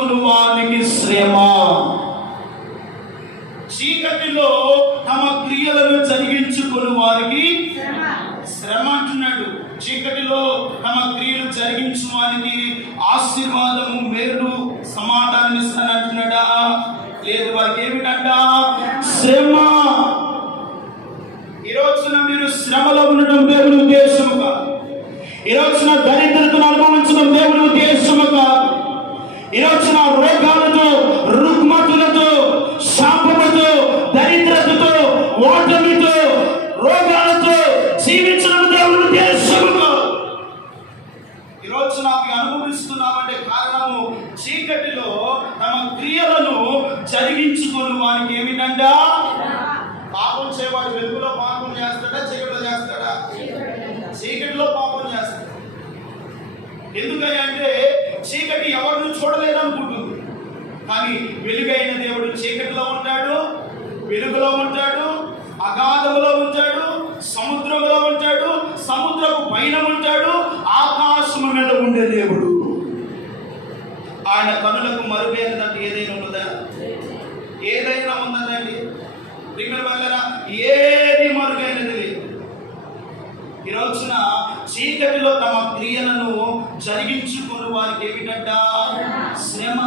చీకటిలో తమ క్రియలు జరిగించువానికి ఆశీర్వాదము, మేలు, సమాధానం ఇస్తానంటున్నాడా? లేదు. వారికి ఏమిటంట? శ్రమ. ఈ రోజున మీరు శ్రమలో ఉండడం దేవుని ఉద్దేశము కాదు. ఈ రోజున దరిద్రతను అనుభవించడం దేవుని ఉద్దేశము కాదు. ఈ రోజున రోగాలతో, రుగ్మతులతో, శాపముతో, దరిద్రతతో, ఓటమితో, రోగాలతో జీవించడం దేవుని ఉద్దేశము కాదు. ఈ రోజు నాకు అనుభవిస్తున్నామంటే కారణము చీకటిలో తమ క్రియలను జరిగించుకుని వానికి ఏమిటంట? పాపం చేయవాడు వెలుగులో పాపం చేస్తాడా? చీకటిలో చేస్తాడా? చీకటిలో పాపం చేస్తాడు. ఎందుకంటే చీకటి ఎవరిని చూడలేదనుకుంటుంది. కానీ వెలుగైన దేవుడు చీకటిలో ఉంటాడు, వెలుగులో ఉంటాడు, అగాధములో ఉంటాడు, సముద్రంలో ఉంటాడు, సముద్రపు పైన ఉంటాడు, ఆకాశము మీద ఉండే దేవుడు. ఆయన కనులకు మరుగైనదంటే ఏదైనా ఉన్నదా? ఏదైనా ఉన్నదండి? ఏది మరుగైనది లేదు. ఈ రోజున చీకటిలో తమ క్రియలను జరిగించుకుని వారికి ఏమిటంట? శ్రమ.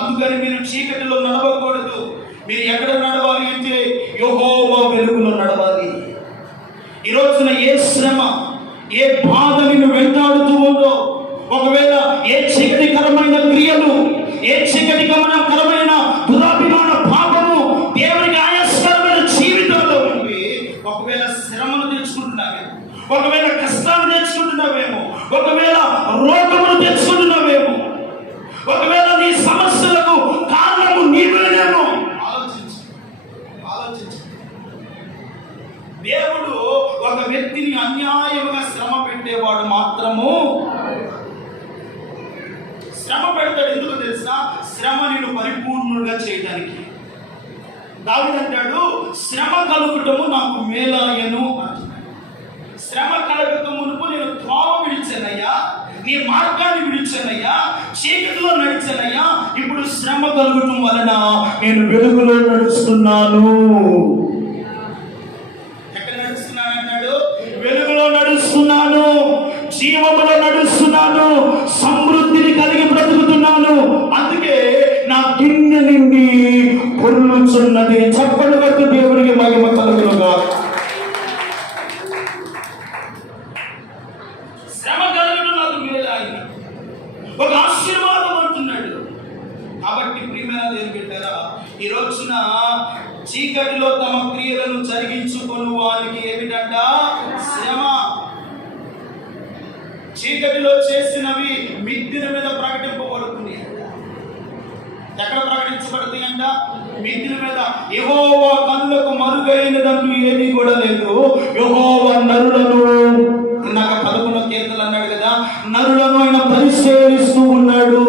అందుకని మీరు చీకటిలో నడవకూడదు. మీరు ఎక్కడ నడవాలి అంటే యెహోవా వెలుగులో నడవాలి. ఈ రోజున ఏ శ్రమ, ఏ బాధ నిన్ను వెంటాడుతూ ఉందో, ఒకవేళ ఏ చీకటికరమైన క్రియలు, ఏ చీకటికరమైన దురాభిమాన పాపము దేవునికి ఆయాస్కరమైన జీవితంలో ఉండి ఒకవేళ శ్రమను తెచ్చుకుంటున్నావేమో, ఒకవేళ కష్టాలు తెచ్చుకుంటున్నావేమో, ఒకవేళ రోగములు తెచ్చుకుంటున్నావేమో, ఒకవేళ నీ సమస్యలకు కారణము నీవేనేమో ఆలోచించు. దేవుడు ఒక వ్యక్తిని అన్యాయంగా శ్రమ పెట్టేవాడు మాత్రము శ్రమ పెడతాడు. ఎందుకు తెలుసా? శ్రమ నిన్ను పరిపూర్ణుడిగా చేయడానికి. దావీదు అంటాడు, శ్రమ కలుగుటము నాకు మేలాయను అంటున్నాడు. శ్రమ కలగక మునుపు నేను త్రోవ విడిచానయ్యా, నీ మార్గాన్ని విడిచానయ్యా, చీకటిలో నడిచానయ్యా. ఇప్పుడు శ్రమ కలుగటం వలన నేను వెలుగులో నడుస్తున్నాను. ఎక్కడ నడుస్తున్నాను అంటాడు? వెలుగులో నడుస్తున్నాను, జీవములో నడుస్తున్నాను, సమృద్ధిని కలిగి బ్రతుకుతున్నాను. అందుకే నా గిన్నె నిండి పొర్లుచున్నది. చప్పటి కొట్టి దేవునికి మహిమ కలుగునుగా. శ్రమ కలగడం నాకు మేలాయన, ఒక ఆశీర్వాదం అంటున్నాడు. కాబట్టి ప్రియమైన దేవుని బిడ్డలారా, ఈ రోజున చీకటిలో తమ క్రియలను జరిగించుకుని వారికి ఏమిటంట? శ్రమ. చీకటిలో చేసినవి మిద్దెల మీద ప్రకటింపబడుతుంది. ఎక్కడ ప్రకటించబడుతుంది అంట? మిద్దెల మీద. యెహోవా కనులకు మరుగైనదంటూ ఏది కూడా లేదు. యెహోవా నరులను, ఇందాక 11వ కీర్తన అన్నాడు కదా, నరులను ఆయన పరిశీలిస్తూ ఉన్నాడు.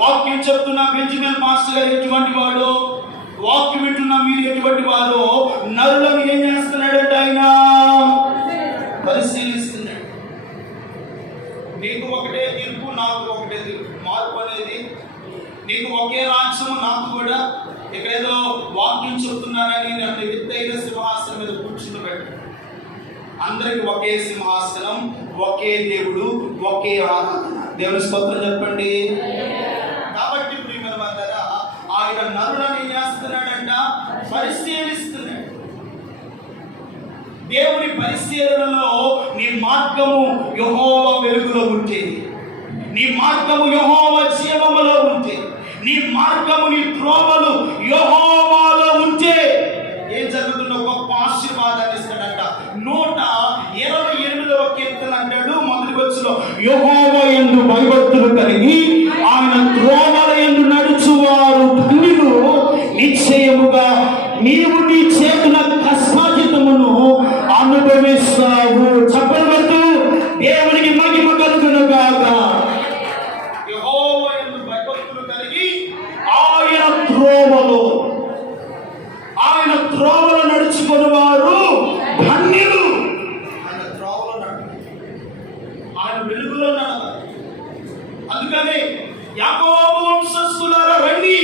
వాక్యం చెప్తున్న బెంజమిన్ మాస్టర్ గారు ఎటువంటి వాడు, వాక్యం వింటున్న మీరు ఎటువంటి వారు, నరులను ఏం చేస్తున్నాడంటే ఆయన పరిశీలిస్తున్నాడు. నీకు ఒకటే తీర్పు, నాకు ఒకటే తీర్పు. మార్పు అనేది నీకు ఒకే రాజ్యము, నాకు కూడా. ఇక్కడేదో వాక్యం చెప్తున్నారని నన్ను ఎత్తైన సింహాసనం మీద కూర్చుని పెట్టాడు. అందరికి ఒకే సింహాసనం, ఒకే దేవుడు, ఒకే ఆరాధన. దేవుని స్తోత్రం చెప్పండి. కాబట్టి ప్రియమైన వారలారా, ఆయన నరులను ఏం చేస్తున్నాడంట? పరిశీలిస్తున్నాడు. దేవుని పరిశీలనలో నీ మార్గము యెహోవా వెలుగులో ఉంటే, నీ మార్గము యెహోవా జీవములో ఉంటే, నీ మార్గము, నీ త్రోవలు యెహోవాలో ఉంటే ఏం జరుగుతుందో గొప్ప ఆశీర్వాదాన్ని ఇస్తాడంట. 128వ కీర్తన అంటాడు మొదటి వచనంలో, యెహోవా యందు భయభక్తులు కలిగి ఆయన త్రోవల యందు నడుచువారు ధన్యులు. నిశ్చయముగా నీవు నీ చేతుల కష్టాజితమును అనుభవిస్తావు. చెప్పబడుతూ దేవునికి మహిమ కలుగును గాక. యెహోవా యందు భయభక్తులు కలిగి ఆయన త్రోవలో నడుచుకుని వారు ధన్యులు. ఆయన త్రోవలో నడవాలి, ఆయన వెలుగులో నడవాలి. అందుకని యాకోబు వంశస్థులారా రండి,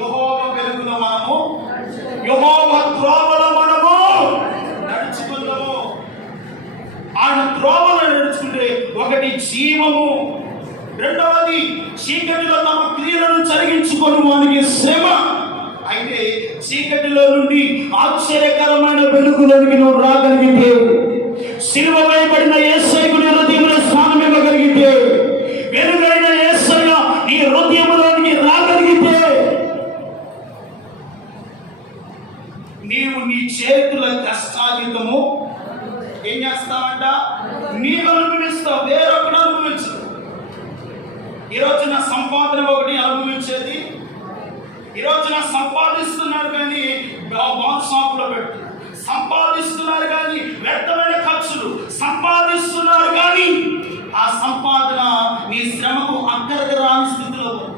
యెహోవా వెలుగులో మనము జీవము. రెండవది, చీకటిలో తమ క్రియలను జరిగించుకొని వానికి శ్రమ. అయితే చీకటిలో నుండి ఆశ్చర్యకరమైన వెలుగులోనికి నువ్వు రాగలిగితే, సిలువ వేయబడిన యేసయ్యకు నీ హృదయంలో స్థానం ఇవ్వగలిగితే, వెలుగైన యేసయ్య నీ హృదయంలోనికి రాగలిగితే, నీవు నీ చేతుల కష్టాజితము ఏం చేస్తావంట? నీవు అనుభవిస్తావు, వేరొకడు అనుభవించదు. ఈరోజు నా సంపాదన ఒకటి అనుభవించేది, ఈరోజు నా సంపాదిస్తున్నారు కానీ బాండ్ షాపులో పెట్టు, సంపాదిస్తున్నారు కానీ వ్యర్థమైన ఖర్చులు, సంపాదిస్తున్నారు కానీ ఆ సంపాదన నీ శ్రమకు అక్కడికి రాని స్థితిలో ఉంది.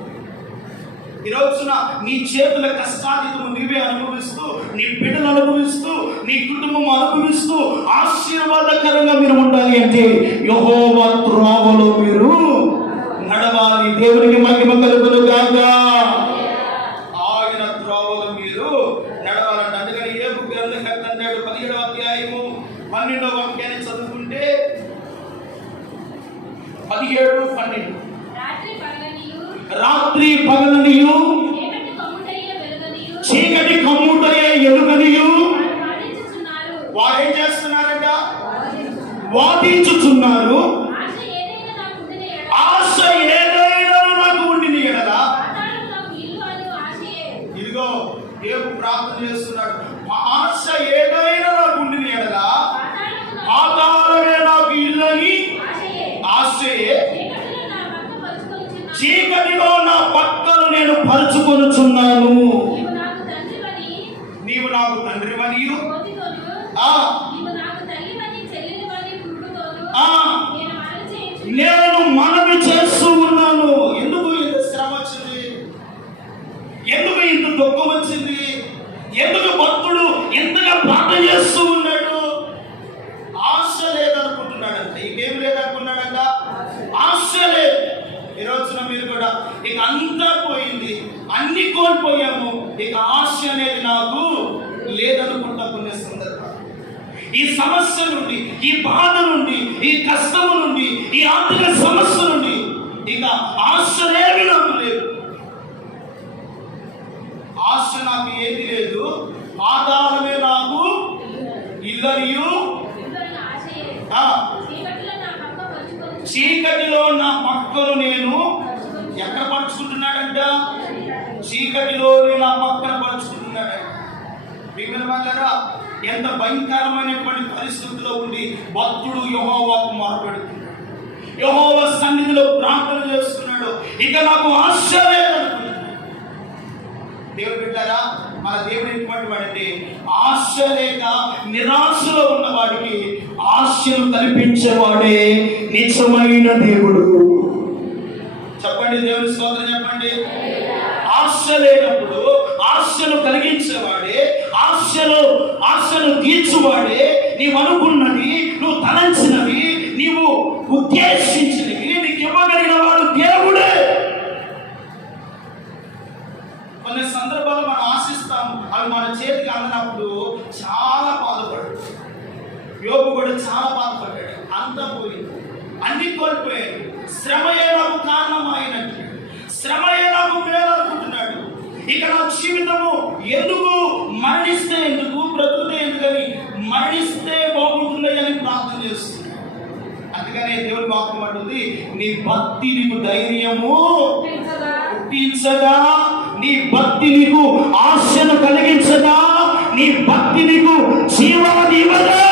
ఈ రోజున నీ చేతుల కష్టాజితము నీవే అనుభవిస్తూ, నీ బిడ్డలు అనుభవిస్తూ, నీ కుటుంబం అనుభవిస్తూ ఆశీర్వాదకరంగా మీరు ఉండాలి అంటే యెహోవా త్రోవలో మీరు నడవాలి. దేవునికి మహిమ కలుగును గాక. ఆయన త్రోవలో మీరు నడవాలంట. అందుకని యోబు గ్రంథకర్త అంటాడు 17వ అధ్యాయము 12వ వాక్యాన్ని చదువుకుంటే 17-12 రాత్రి పగలనియు చీకటి కమ్ముటయ్యే ఎలుగనియు వారేం చేస్తున్నారంట? వాదించుచున్నారు. ఆశ ఏదైనా నాకు ఉండిన ఎడల, ఇదిగో యోబు ప్రార్థన చేస్తున్నాడు, ఆశ ఏదైనా నాకు ఉండిన ఎడల పాతాళమే నాకు ఇల్లని ఆశయే, చీకటిలో నా పక్కను నేను పరుచుకొనుచున్నాను. నీవు నాకు తండ్రివనియు నేను మనవి చేస్తూ ఉన్నాను. ఎందుకు ఇంత శ్రమ వచ్చింది? ఎందుకు ఇంత దుఃఖం వచ్చింది? ఎందుకు భక్తుడు ఎంతగా ప్రార్థన చేస్తూ ఉన్నాడు? ఆశ లేదనుకుంటున్నాడంట. ఇంకేం లేదనుకున్నాడంట? ఆశ లేదు. ఈ రోజున మీరు కూడా ఇక అంతా పోయింది, అన్ని కోల్పోయాము, ఇక ఆశ అనేది నాకు లేదనుకుంటా కొన్ని సందర్భాలు. ఈ సమస్య నుండి, ఈ బాధ నుండి, ఈ కష్టము నుండి, ఈ ఆర్థిక సమస్య నుండి ఇక ఆశలేమి నాకు లేదు. ఆశ నాకు ఏది లేదు, ఆధారమే నాకు ఇల్లనియు, చీకటిలో నా పక్కను నేను ఎక్కడ పరుచుకుంటున్నాడంట? చీకటిలో నా పక్కన పరుచుకుంటున్నాడంట. మిగిలిన ఎంత భయంకరమైనటువంటి పరిస్థితుల్లో ఉండి భక్తుడు యెహోవాకు మొరపెడుతున్నాడు, యెహోవా సన్నిధిలో ప్రార్థన చేస్తున్నాడు. ఇక నాకు ఆశ లేదనుకుంటున్నాడు. దేవుడు బిడ్డారా, మన దేవుడు ఎటువంటి వాడంటే ఆశ లేక నిరాశలో ఉన్న వాడికి ఆశను కల్పించేవాడే నిజమైన దేవుడు. చెప్పండి, దేవుని స్తోత్రం చెప్పండి. ఆశ లేనప్పుడు ఆశను కలిగించేవాడే, ఆశను తీర్చువాడే, నీవు అనుకున్నది, నువ్వు తలంచినవి, నీవు ఉద్దేశించినవి నీకు ఇవ్వగలిగిన వాడు దేవుడే. కొన్ని సందర్భాలు మనం ఆశిస్తాం, అవి మన చేతికి అందనప్పుడు చాలా బాధపడ్డాడు. యోబు కూడా చాలా బాధపడ్డాడు. అంతా పోయింది, అన్ని కోల్పోయాడు. శ్రమయే నాకు కారణమైనట్టు, శ్రమయే నాకు మేలు అనుకుంటున్నాడు. ఇక నా జీవితము ఎందుకు, మరణిస్తే ఎందుకు, బ్రతుకుతే ఎందుకని, మరణిస్తే బాగుంటుంది అని ప్రార్థన చేస్తున్నాడు. అందుకనే దేవుని వాక్యం అంటుంది, నీ భక్తి నీకు ధైర్యము పుట్టించగా, నీ భక్తి నీకు ఆశను కలిగించగా, నీ భక్తి నీకు జీవాన్ని ఇవ్వగా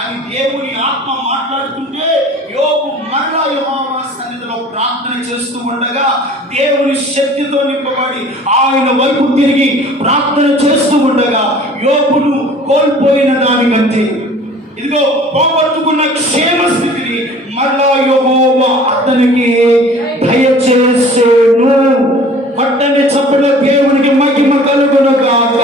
అని దేవుని ఆత్మ మాట్లాడుతుంటే యోబు మరలా యెహోవా సన్నిధిలో ప్రార్థన చేస్తూ ఉండగా దేవుని శక్తితో నింపబడి ఆయన వైపు తిరిగి ప్రార్థన చేస్తూ ఉండగా యోబును కోల్పోయిన దానికంటే, ఇదిగో పోగొట్టుకున్న క్షేమ స్థితిని మరలా యెహోవా అతనికి దయచేసేను. పట్టని చప్పట దేవునికి మహిమ కలుగును గాక.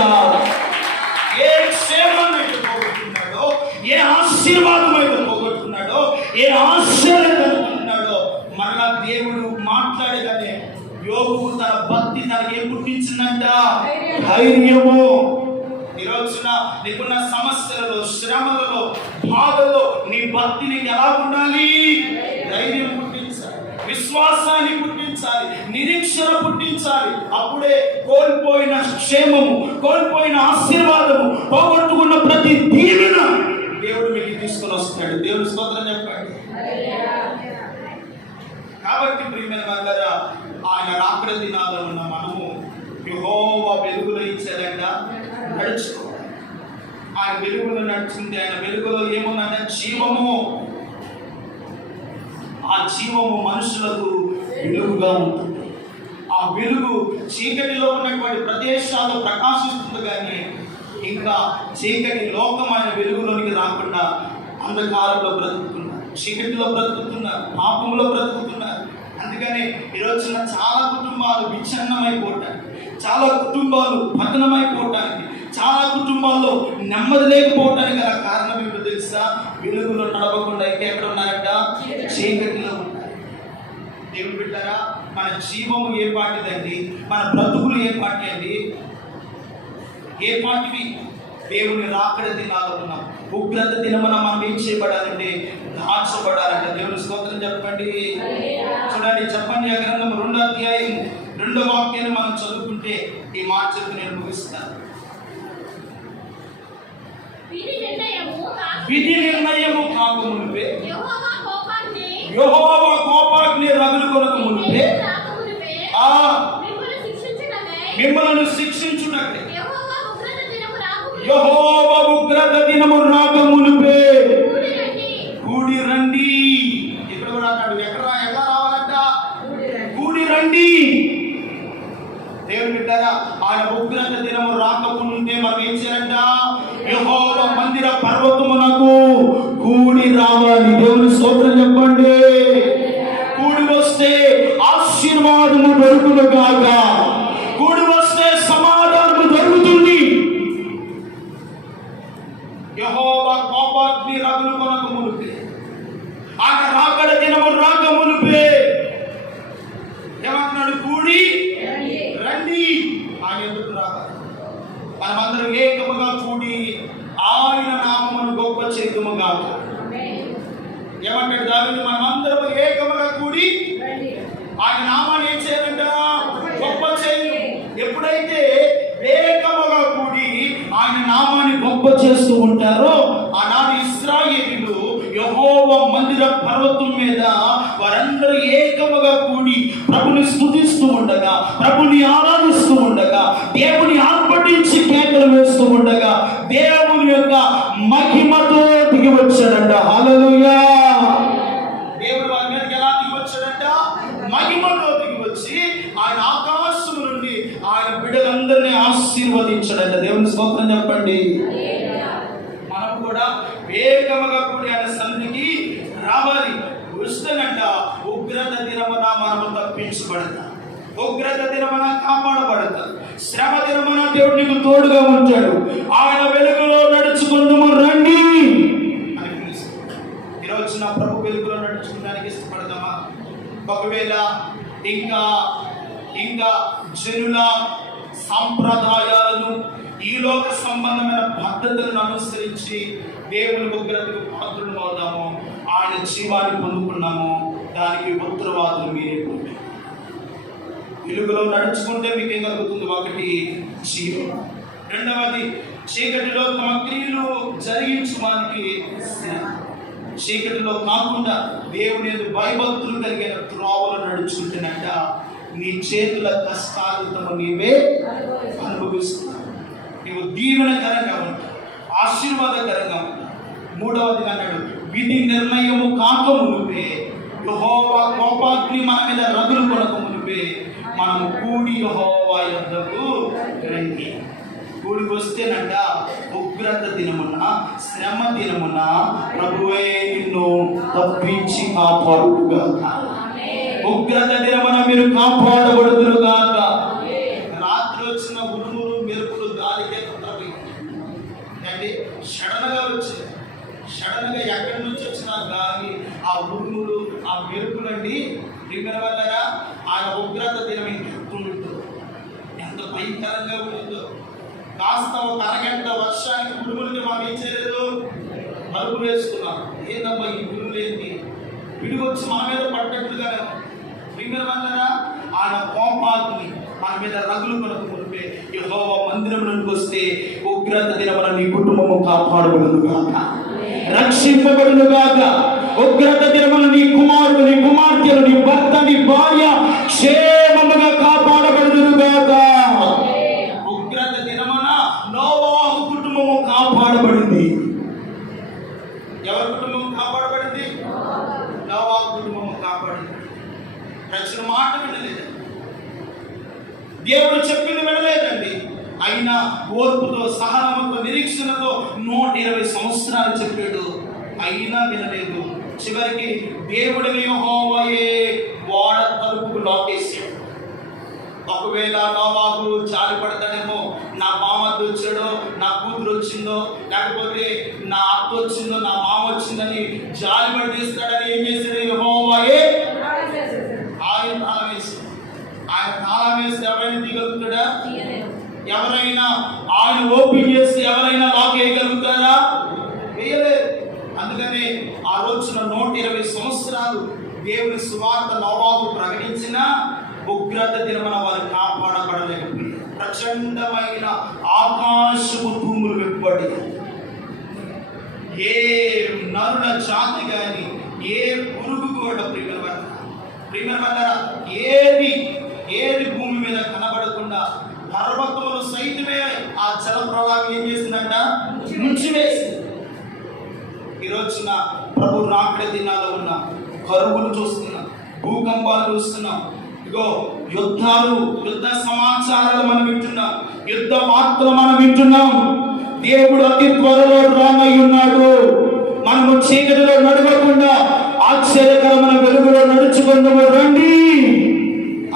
ఏ క్షేమాన్ని అయితే పోగొట్టుకున్నాడో, ఏ ఆశీర్వాదం అయితే పోగొట్టుకున్నాడో, ఏ ఆశీర్వాదం మరలా దేవుడు మాట్లాడగానే యోబు తన భక్తి తనకి ఏం పుట్టించిందంట? ధైర్యము. ఈ రోజున నీకున్న సమస్యలలో, శ్రమలలో, బాధల్లో నీ భక్తి నీకు ఎలా ఉండాలి? విశ్వాసాన్ని పుట్టించాలి, నిరీక్షణ పుట్టించాలి. అప్పుడే కోల్పోయిన క్షేమము, కోల్పోయిన ఆశీర్వాదము, పోగొట్టుకున్న ప్రతి దీవెన దేవుడు మీకు తీసుకొని వస్తాడు. దేవుడు స్తోత్రం చెప్పండి. కాబట్టి ప్రియమైన వారందరూ, ఆయన రాకడ దినాల్లో ఉన్న మనము యెహోవా వెలుగులో ఇచ్చారంట నడుచుకోవాలి. ఆయన వెలుగులో నడుచుకుంటే, ఆయన వెలుగులో ఏముందంటే జీవము. ఆ జీవము మనుషులకు వెలుగుగా ఉంటుంది. ఆ వెలుగు చీకటిలో ఉన్నటువంటి ప్రదేశాల్లో ప్రకాశిస్తుంది, కానీ ఇంకా చీకటి లోకమైన వెలుగులోనికి రాకుండా అంధకారంలో బ్రతుకుతున్నారు, చీకటిలో బ్రతుకుతున్నారు, పాపంలో బ్రతుకుతున్నారు. అందుకని ఈరోజున చాలా కుటుంబాలు విచ్ఛిన్నమైపోవటానికి, చాలా కుటుంబాలు పతనమైపోవటానికి, చాలా కుటుంబాల్లో నెమ్మది లేకపోవటానికి గల కారణం ఏమిటో తెలుసా? వెలుగులో నడవకుండా అయితే ఎక్కడ ఉన్నారంట? చీకటిలో ఉన్నారు. దేవుడు బిడ్డలారా, మన జీవము ఏ పాటిదండి? మన బ్రతుకులు ఏ పాటి అండి? ఏ పాటివి? దేవుని రాకడ దినాల్లో ఉన్నాం. ఉగ్రత దినమున మనం ఏం చేయబడాలంటే దాచబడాలంటే. దేవుని స్తోత్రం చెప్పండి. చూడండి, చెప్పండి. ఆ గ్రంథం 2వ అధ్యాయం 2వ వాక్యాన్ని మనం చదువుకుంటే ఈ మాట చెప్పి నేను ముగిస్తాను. విధి నిర్ణయము కాకమునుపే, యెహోవా కోపాగ్ని రగులు కొనక మునుపే, మిమ్మల్ని శిక్షించుటకే యెహోవా ఉగ్రత దినము రాక మునుపే కూడి రండి. ఇక్కడ కూడా అన్నాడు, ఎలా రావాలంట? కూడి రండి. దేవుని బిడ్డలారా, ఆయన ఉగ్రత దినము రాకముందే మనం ఏం చేయాలంట? యెహోవా మందిర పర్వతమునకు కూడి రావాలి. దేవుని స్తోత్రం చెప్పండి. కూడి వస్తే ఆశీర్వాదము దొరుకును గాక, కూడి వస్తే సమాధానము దొరుకుతుంది. యెహోవా కోపాగ్ని రగులు కొనక మునుపే, ఆయన రాకడ దినము రాక మునుపే ఏమంటున్నాడు? కూడి రండి. ఆయన ఎందుకు రావాలి? మనమందరం ఏకముగా కూడి ఆయన నామమును గొప్ప చేద్దుము గాక. ఏమంటాడు దావీదు? మనమందరం ఏకముగా కూడి ఆయన నామాన్ని ఏం చేయాలంట? గొప్ప చేయదు. ఎప్పుడైతే ఏకముగా కూడి ఆయన నామాన్ని గొప్ప చేస్తూ ఉంటారో, ఆనాడు ఇశ్రాయేలీయులు యెహోవా మందిర పర్వతం మీద వారందరూ ఏకముగా కూడి ప్రభుని స్తుతిస్తూ ఉండగా, ప్రభుని ఆరాధిస్తూ ఉండగా, దేవుని ఆర్భటించి కేకలు వేస్తూ ఉండగా దేవుని యొక్క మహిమతో దిగి వచ్చాడంట. హల్లెలూయా. దేవుడు వారి మీదకి ఎలా దిగి వచ్చాడంట? మహిమతో దిగి వచ్చి ఆయన ఆకాశం నుండి ఆయన బిడ్డలందరినీ ఆశీర్వదించాడంట. దేవుని స్తోత్రం చెప్పండి. మనం కూడా వేగముగా కూడి ఆయన సన్నిధికి రావాలి. వస్తేనంట ఉగ్రత దినమున మనము తప్పించబడతాం, ఉగ్రత దినమున కాపాడబడతాం, శ్రమ దినమున దేవుడు నీకు తోడుగా ఉంటాడు. ఆయన వెలుగులో నడుచుకుందుము రండి అని పిలుస్తాడు. ఈరోజు నా ప్రభు వెలుగులో నడుచుకోవడానికి ఇష్టపడతామా? ఒకవేళ ఇంకా జనుల సాంప్రదాయాలను, ఈ లోక సంబంధమైన పద్ధతులను అనుసరించి దేవుని ఉగ్రతకు పాత్రలు అవుతాము, ఆయన జీవాన్ని పొందుకున్నాము, దానికి ఉత్తరవాదులు మీరే పొందారు. వెలుగులో నడుచుకుంటే మీకు ఏం కలుగుతుంది? ఒకటి జీవం, రెండవది చీకటిలో తమ క్రియలు జరిగించడానికి చీకటిలో కాకుండా దేవుని భయభక్తులు కలిగిన త్రోవలు నడుచుకుంటున్నట్ట నీ చేతుల కష్టాలతో నీవే అనుభవిస్తున్నావు. నీవు దీవెనకరంగా ఉంటావు, ఆశీర్వాదకరంగా ఉంటావు. మూడవది అన్నాడు, విధి నిర్ణయము కాక మునిపే, యెహోవా కోపాగ్ని మన మీద రగులు కొనక మునిపే మనము కూడి యెహోవా యొద్దకు రండి. కూడి వస్తేనంట ఉగ్రత దినమున, శ్రమ దినమున ప్రభువే నిన్ను తప్పించి కాపాడుగాక. ఉగ్రత దినమున మీరు కాపాడబడుదురుగాక. రాత్రి వచ్చిన ఉరుములు మెరుపులు గాలికే తొందరపోయింది, సడన్ గా వచ్చాయి. సడన్ గా ఎక్కడి నుంచి వచ్చిన గాలి, ఆ ఉరుములు, ఆ మెరుపులండి దిగిన వల్ల ఆయన ఉగ్రత దినం ఎంత భయంకరంగా ఉంటుందో. కాస్త ఒక అరగంట వర్షానికి ఉరుములకి మాకు ఏం చేయలేదు, మరుపులు వేసుకున్నాం. ఏందమ్మా ఈ ఉరుములు ఏంటి? పిడుగొచ్చి మా మీద పడ్డట్టుగానే ప్రియమైన వాళ్ళారా, ఆయన కోపాగ్ని మన మీద రగులు కొనకు మునిపే యెహోవా మందిరములకు వస్తే ఉగ్రత దినమున నీ కుటుంబము కాపాడబడును గాక, రక్షింపబడును గాక. ఉగ్రత దినమున నీ కుమారుడు, నీ కుమార్తెలు, నీ భర్త, నీ భార్య క్షేమముగా కాపాడబడును గాక. ఉగ్రత దినమున నోవాహు కుటుంబము కాపాడబడింది. ఎవరి కుటుంబం కాపాడబడింది? నోవాహు కుటుంబము కాపాడింది. రక్షణ మాట వినలేదు, దేవుడు చెప్పింది వినలేదండి. అయినా ఓర్పుతో, సహనముతో, నిరీక్షణతో 120 సంవత్సరాలు చెప్పాడు, అయినా వినలేదు. చివరికి దేవుడిని యెహోవాయే ఓడ తలుపుకు లాకేశాడు. ఒకవేళ నోవాహు జాలి పడతాడేమో, నా మామద్దు వచ్చాడో, నా కూతురు వచ్చిందో, లేకపోతే నా అత్త వచ్చిందో, నా మామ వచ్చిందని జాలి పడేస్తాడని ఏం చేశాడు యెహోవాయే? ఆయన తాళం వేసి, ఆయన తాళం వేస్తే ఎవరైనా దిగలుగుతాడా? ఎవరైనా ఆయన ఓపెన్ చేస్తే ఎవరైనా లాక్ వేయగలుగుతారా? వేయలేదు. అందుకనే ఆ రోజున 120 సంవత్సరాలు దేవుని సువార్త నోవాహు ప్రకటించిన ఉగ్రత దినమున వారు కాపాడబడలేకపోయారు. ప్రచండమైన ఆకాశపు తూములు వెంబడి ఏ నరుల జాతి కానీ, ఏ పురుగు కూడా ప్రియమైన ఏది భూమి మీద కనబడకుండా పర్వతములు సైతమే ఆ జల ప్రవాహం ఏం చేసిందంట? ముంచివేసింది. ఈ రోజున ప్రభు రాకడ దినాల్లో ఉన్న కరువులు చూస్తున్నాం, భూకంపాలు చూస్తున్నాం. ఇగో యుద్ధ సమాచారాలు మనం వింటున్నాం, యుద్ధ వార్తలు మనం వింటున్నాం. దేవుడు అతి త్వరలో రానై ఉన్నాడు. మనము చీకటిలో నడవకుండా ఆశ్చర్యకరమైన వెలుగులో నడుచుకుందాము రండి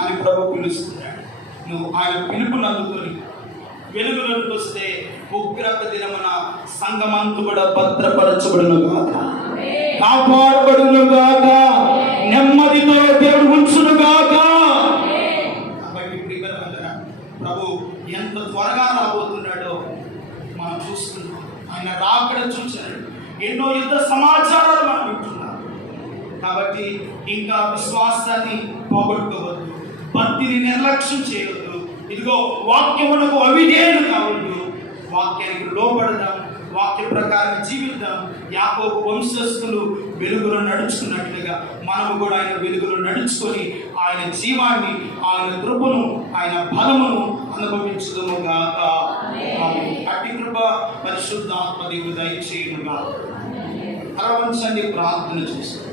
అని ప్రభు పిలుస్తున్నాడు. నువ్వు ఆయన పిలుపును అందుకొని వెలుగులోకి వస్తే ఉగ్రత దినమున సంఘమంతా కూడా భద్రపరచబడును గాక, కాపాడబడును గాక, నెమ్మదితో దేవుడు ఉంచును గాక. కాబట్టి ప్రభు ఎంత త్వరగా రాబోతున్నాడో మనం చూస్తున్నాం. ఆయన రాకడ చూశాడు, ఎన్నో యుద్ధ సమాచారాలు మనం వింటున్నాం. కాబట్టి ఇంకా విశ్వాసాన్ని పోగొట్టుకోవద్దు, భక్తిని నిర్లక్ష్యం చేయవద్దు. ఇదిగో వాక్యమునకు అవిధేయులు కావద్దు, వాక్యానికి లోబడదాం, వాక్య ప్రకారం జీవిద్దాం. యాకోబు వంశస్థులు వెలుగులో నడుచుకున్నట్లుగా మనము కూడా ఆయన వెలుగులో నడుచుకొని ఆయన జీవాన్ని, ఆయన కృపను, ఆయన బలమును అనుభవించుదుము గాక. అట్టి కృప పరిశుద్ధాత్మ దేవుడు దయచేయును గాక. అరవంచండి, ప్రార్థన చేస్తాం.